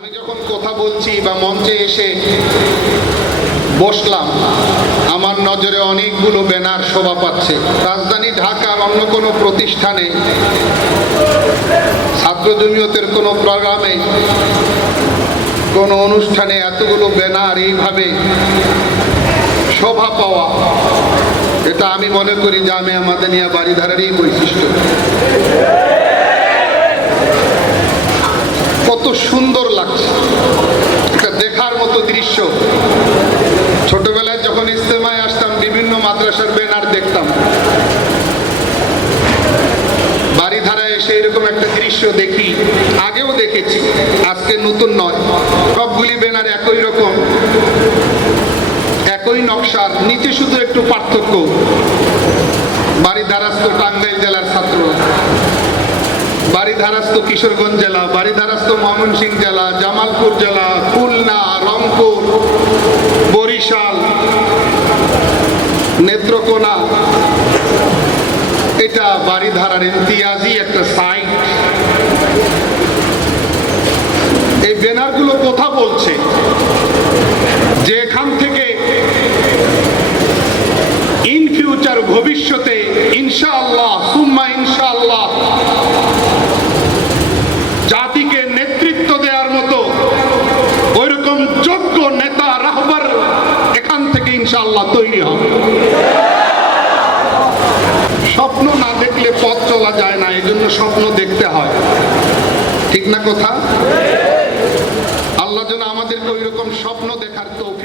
আমি যখন কথা বলছি বা মঞ্চে এসে বসলাম, আমার নজরে অনেকগুলো ব্যানার শোভা পাচ্ছে। রাজধানী ঢাকার অন্য কোনো প্রতিষ্ঠানে, ছাত্র জমিয়তের কোনো প্রোগ্রামে, কোনো অনুষ্ঠানে এতগুলো ব্যানার এইভাবে শোভা পাওয়া, এটা আমি মনে করি জামিয়া মাদানিয়া বারিধারারই বৈশিষ্ট্য। কত সুন্দর লাগছে, এটা দেখার মতো দৃশ্য। ছোটবেলায় যখন ইজতেমায় আসতাম, বিভিন্ন মাদ্রাসার ব্যানার দেখতাম। বারিধারায় এসে এরকম একটা দৃশ্য দেখি, আগেও দেখেছি, আজকে নতুন নয়। সবগুলি ব্যানার একই রকম, একই নকশার, নিচে শুধু একটু পার্থক্য। বারিধারাস্থ টাঙ্গাইল জেলার ছাত্র, বারিধারাস্থ কিশোরগঞ্জ জেলা, বারিধারাস্থ ময়মনসিংহ জেলা, জামালপুর জেলা, খুলনা, রংপুর, বরিশাল, নেত্রকোনা। এটা বারিধারার ইমতিয়াজি একটা সাইট। এই ব্যানারগুলো কথা বলছে যে এখান থেকে ইন ফিউচার, ভবিষ্যতে ইনশাআল্লাহ সুম্মা ইনশাআল্লাহ জাতিকে নেতৃত্ব দেওয়ার মতো ওইরকম যোগ্য নেতা রাহবার এখান থেকে ইনশাআল্লাহ তৈরি হবে। স্বপ্ন না দেখলে পথ চলা যায় না, এই জন্য স্বপ্ন দেখতে হয়, ঠিক না কথা? আল্লাহ যেন আমাদেরকে ওইরকম স্বপ্ন দেখার তৌফিক